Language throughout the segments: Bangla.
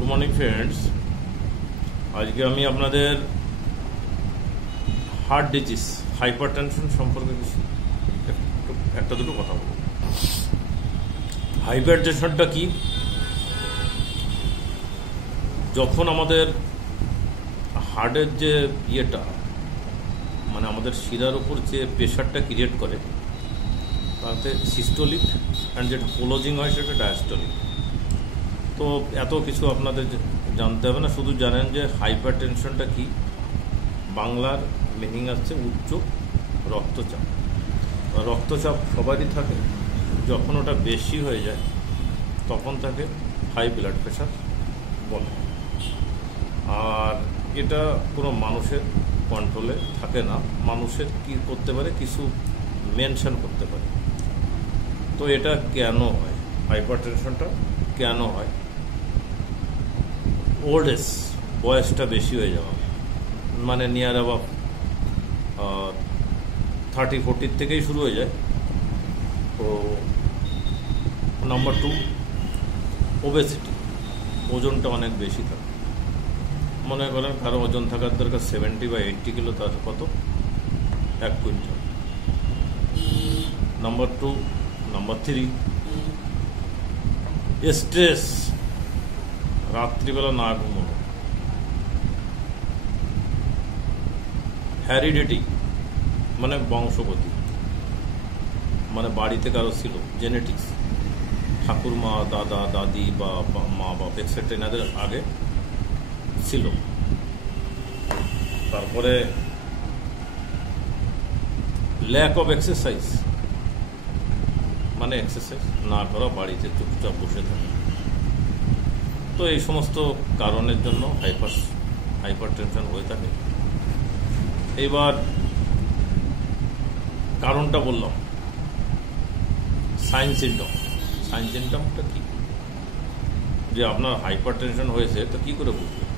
Good morning friends. আজকে আমি আপনাদের হার্ট ডিজিজ হাইপারটেনশন সম্পর্কে একটা দুটো কথা বলব। হাইপারটেনশনটা কি? যখন আমাদের হার্টের যে ইয়েটা মানে আমাদের শিরার উপর যে প্রেশারটা ক্রিয়েট করে তাতে সিস্টোলিক অ্যান্ড যেটা ক্লোজিং হয় সেটা ডায়াস্টোলিক। তো এত কিছু আপনাদের জানতে হবে না, শুধু জানেন যে হাইপার টেনশনটা কি। বাংলার মিনিং আছে উচ্চ রক্তচাপ। রক্তচাপ সবারই থাকে, যখন ওটা বেশি হয়ে যায় তখন তাকে হাই ব্লাড প্রেশার বলে। আর এটা কোনো মানুষের কন্ট্রোলে থাকে না, মানুষের কি করতে পারে কিছু মেনশন করতে পারে। তো এটা কেন হয়, হাইপার টেনশনটা কেন হয়? ওল্ড এজ, বয়সটা বেশি হয়ে যাওয়া, মানে নিয়ার অ্যাবাউট 30-40 থেকেই শুরু হয়ে যায়। তো নাম্বার 2, ওবেসিটি, ওজনটা অনেক বেশি থাকে। মনে করেন কারো ওজন থাকার দরকার 70 বা 80 কিলো, তার কত? 1 কুইন্টাল। নাম্বার 2, নাম্বার 3, স্ট্রেস, রাত্রিবেলা না ঘুমানো। হ্যারিডিটি মানে বংশগতি, মানে বাড়িতে কারো ছিল, জেনেটিক্স, ঠাকুরমা, দাদা, দাদি বা মা বাপ এক্সেট্রা এনাদের আগে ছিল। তারপরে ল্যাক অফ এক্সারসাইজ, মানে এক্সারসাইজ না করা, বাড়িতে চুপচাপ বসে থাকে। তো এই সমস্ত কারণের জন্য হাইপার টেনশন হয়ে থাকে। এইবার কারণটা বললাম, সাইন সিমটম। সাইন সিমটমটা কি? যে আপনার হাইপার টেনশন হয়েছে তো কি করে বুঝবেন?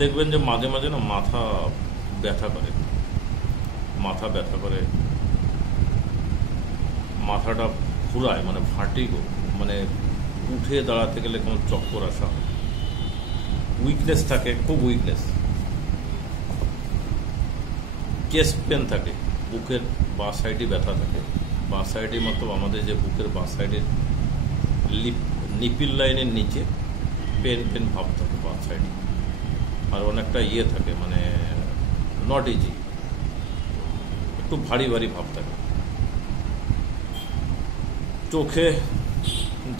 দেখবেন যে মাঝে মাঝে না মাথা ব্যথা করে, মাথাটা ঘুরায়, মানে ভার্টিগো, মানে উঠে দাঁড়াতে গেলে কোনো চক্কর আসা, উইকনেস থাকে, খুব উইকনেস। চেস্ট পেন থাকে, বুকের বাঁ সাইডে ব্যথা থাকে। বাঁ সাইডে মতো আমাদের যে বুকের বাঁ সাইডের নিপিল লাইনের নিচে পেন ভাব থাকে বাঁ সাইডে। আর অনেকটা ইয়ে থাকে, মানে নট ইজি, একটু ভারী ভাব থাকে। চোখে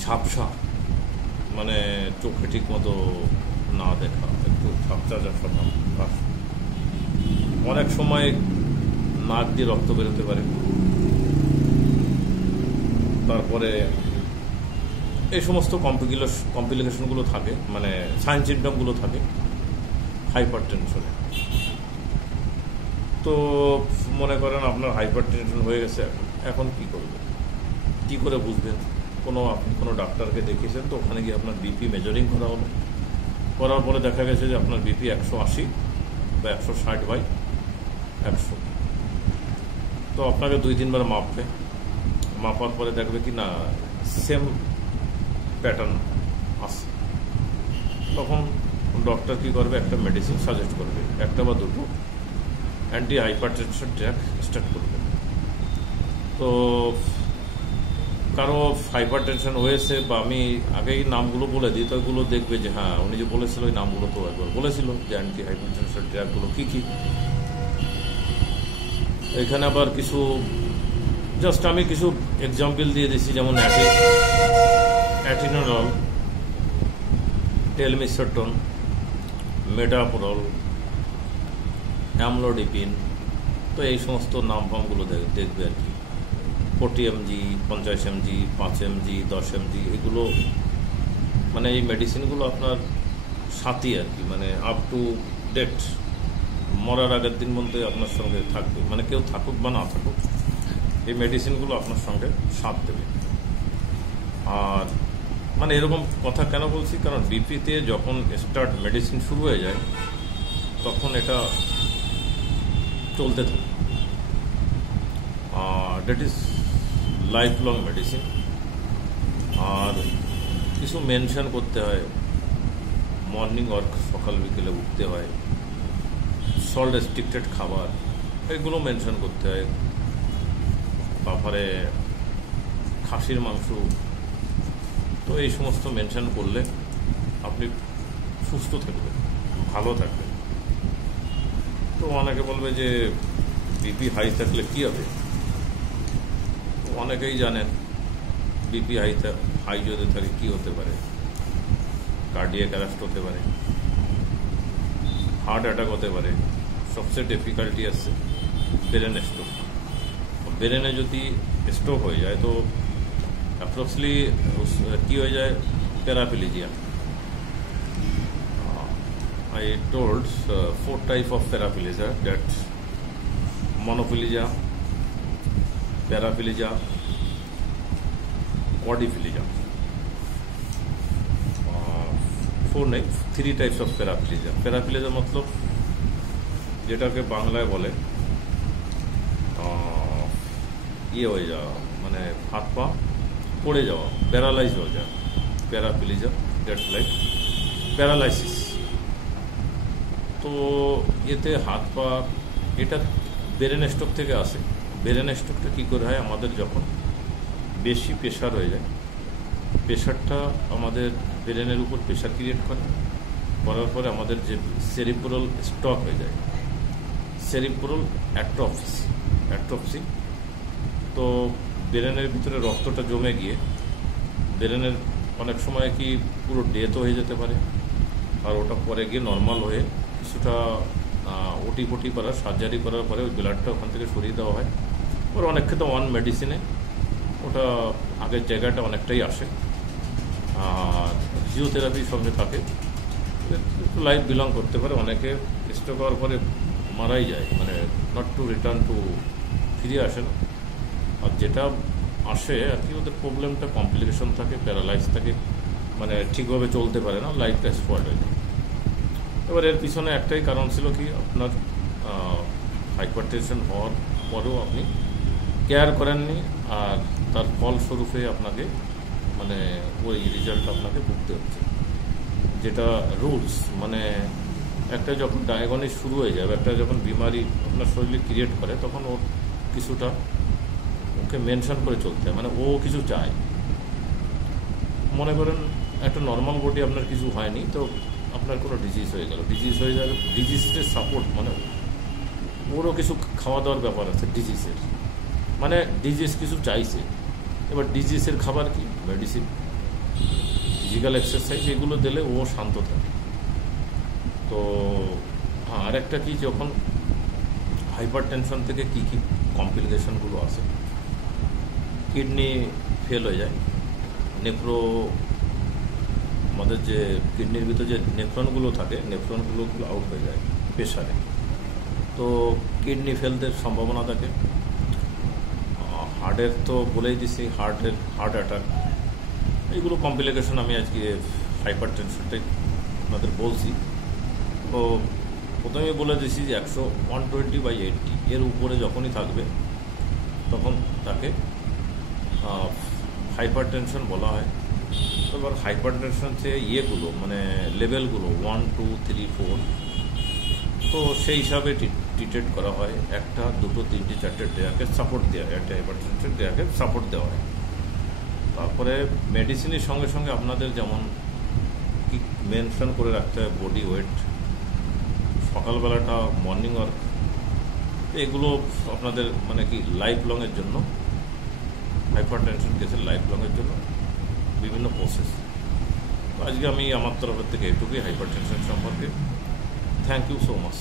ঝাপসা, মানে চোখে ঠিক মতো না দেখা, একটু ঝাপসা ভাব। অনেক সময় নাক দিয়ে রক্ত বেরোতে পারে। তারপরে এই সমস্ত কমপ্লিকেশনগুলো থাকে, মানে সাইন সিমটমগুলো থাকে হাইপার টেনশনে। তো মনে করেন আপনার হাইপার টেনশন হয়ে গেছে, এখন কি করবেন, কি করে বুঝবেন? আপনি কোনো ডাক্তারকে দেখিয়েছেন, তো ওখানে গিয়ে আপনার বিপি মেজারিং করা হলো, করার পরে দেখা গেছে যে আপনার বিপি 180 বা 160/100। তো আপনাকে 2-3 বার মাপবে, মাপার পরে দেখবে কি না সেম প্যাটার্ন আসে। তখন ডক্টর কি করবে, একটা মেডিসিন সাজেস্ট করবে, একটা বা দুটো অ্যান্টি হাইপারটেনশন ড্রাগ স্টার্ট করবে। তো কারো হাইপার টেনশন হয়েছে, বা আমি আগেই নামগুলো বলে দিই, তো ওইগুলো দেখবে যে হ্যাঁ উনি যে বলেছিল ওই নামগুলো তো একবার বলেছিল যে অ্যান্টি হাইপারটেনশন ড্রাগগুলো কী কী। এখানে আবার কিছু জাস্ট আমি কিছু এক্সাম্পল দিয়ে দিচ্ছি, যেমন অ্যাটিনোল, টেলমিসার্টন, মেটাপ্রোল, অ্যামলোডিপিন। তো এই সমস্ত নাম ফামগুলো দেখবে আর কি। 40 mg, 50 mg, 5 mg, 10 mg, এগুলো মানে এই মেডিসিনগুলো আপনার সাথী আর কি, মানে আপ টু ডেট, মরার আগের দিন বলতে আপনার সঙ্গে থাকবে, মানে কেউ থাকুক বা না থাকুক এই মেডিসিনগুলো আপনার সঙ্গে সাথ দেবে। আর মানে এরকম কথা কেন বলছি, কারণ বিপিতে যখন মেডিসিন শুরু হয়ে যায় তখন এটা চলতে থাকে। That is life long medicine. আর কিছু মেনশন করতে হয়, মর্নিং ওয়ার্ক সকাল বিকেলে উঠতে হয়, সল্ট রেস্ট্রিক্টেড খাবার এগুলো মেনশন করতে হয়, তারপরে খাসির মাংস, তো এই সমস্ত মেনশন করলে আপনি সুস্থ থাকবেন, ভালো থাকবেন। তো অনেকে বলবে যে বিপি হাই থাকলে কী হবে? অনেকেই জানেন বিপি হাই যদি থাকে কী হতে পারে। কার্ডিয়াক অ্যারেস্ট হতে পারে, হার্ট অ্যাটাক হতে পারে, সবচেয়ে ডিফিকাল্টি আছে ব্রেন স্ট্রোক। ব্রেনে যদি স্ট্রোক হয়ে যায় তো অ্যাপ্রক্সলি কী হয়ে যায়, paraplegia. I told 4 types of paraplegia, that monoplegia, paraplegia, quadriplegia. 3 types of paraplegia. Paraplegia मतलब যেটাকে বাংলায় বলে ইয়ে হয়ে যাওয়া, মানে হাত পা পড়ে যাওয়া, প্যারালাইজ হয়ে যাওয়া, প্যারাপ্লেজিয়া, দ্যাটস লাইক প্যারালাইসিস। তো এতে হাত পা, এটা ব্রেন স্ট্রোক থেকে আসে। ব্রেন স্ট্রোকটা কী করে হয়, আমাদের যখন বেশি প্রেশার হয়ে যায়, প্রেশারটা আমাদের ব্রেনের উপর প্রেশার ক্রিয়েট করার পরে আমাদের যে সেরিব্রাল স্ট্রোক হয়ে যায়, সেরিব্রাল অ্যাট্রফি। তো ব্রেনের ভিতরে রক্তটা জমে গিয়ে ব্রেনের অনেক সময় কি পুরো ডেথও হয়ে যেতে পারে, আর ওটা পরে গিয়ে নর্মাল হয়ে কিছুটা ওটি করার সার্জারি করার পরে ওই ব্লাডটা ওখান থেকে সরিয়ে দেওয়া হয়। ওর অনেক ক্ষেত্রে ওয়ান মেডিসিনে ওটা আগের জায়গাটা অনেকটাই আসে, আর ফিজিওথেরাপির সঙ্গে থাকে, একটু লাইফ বিলং করতে পারে। অনেকে স্ট্রোক হওয়ার পরে মারাই যায়, মানে নট টু রিটার্ন টু, ফিরে আসে না। আর যেটা আসে আর কি, ওদের প্রবলেমটা কমপ্লিকেশন থাকে, প্যারালাইজ থাকে, মানে ঠিকভাবে চলতে পারে না, লাইফটা স্পয়েল হয়ে যায়। এবার এর পিছনে একটাই কারণ ছিল কি, আপনার হাইপারটেনশন হওয়ার পরেও আপনি কেয়ার করেননি, আর তার ফলস্বরূপে আপনাকে মানে ওই রেজাল্ট আপনাকে ভুগতে হচ্ছে। যেটা রুলস, মানে একটা যখন ডায়াগনিস শুরু হয়ে যাবে, একটা যখন বিমারি আপনার শরীরে ক্রিয়েট করে, তখন ওর কিছুটা ওকে মেনশন করে চলতে হয়, মানে ও কিছু চায়। মনে করেন একটা নর্মাল বডি, আপনার কিছু হয়নি, তো আপনার কোনো ডিজিজ হয়ে গেল, ডিজিজের সাপোর্ট, মানে ওরও কিছু খাওয়া দাওয়ার ব্যাপার আছে ডিজিজের, মানে ডিজিজ কিছু চাইছে। এবার ডিজিজের খাবার কি, মেডিসিন, ফিজিক্যাল এক্সারসাইজ, এগুলো দিলে ও শান্ত থাকে। তো হ্যাঁ, আরেকটা কি, যখন হাইপার টেনশন থেকে কী কী কমপ্লিকেশনগুলো আসে, কিডনি ফেল হয়ে যায়, আমাদের যে কিডনির ভিতরে যে নেফ্রনগুলো থাকে, নেফ্রনগুলো আউট হয়ে যায় প্রেশারে, তো কিডনি ফেলদের সম্ভাবনা থাকে। হার্টের তো বলেই দিছি, হার্ট অ্যাটাক, এইগুলো কমপ্লিকেশন আমি আজকে হাইপার টেনশনটাই আপনাদের বলছি। তো প্রথমে বলে দিছি যে 120/80 এর উপরে যখনই থাকবে তখন তাকে হাইপার টেনশন বলা হয়। এবার হাইপার টেনশন যে ইয়েগুলো, মানে লেভেলগুলো 1, 2, 3, 4, তো সেই হিসাবে ট্রিটেড করা হয়। 1, 2, 3, 4 ড্রাগকে সাপোর্ট দেওয়া হয়, হাইপার টেনশন ড্রাগকে সাপোর্ট দেওয়া হয়। তারপরে মেডিসিনের সঙ্গে সঙ্গে আপনাদের যেমন কি মেনশন করে রাখতে হয়, বডি ওয়েট, সকালবেলাটা মর্নিং ওয়ার্ক, এগুলো আপনাদের মানে কি লাইফ লংয়ের জন্য, হাইপার টেনশন কেসের লাইফ লংয়ের জন্য বিভিন্ন প্রসেস। তো আজকে আমি আমার তরফের থেকে এটুকুই হাইপার টেনশন সম্পর্কে। Thank you so much.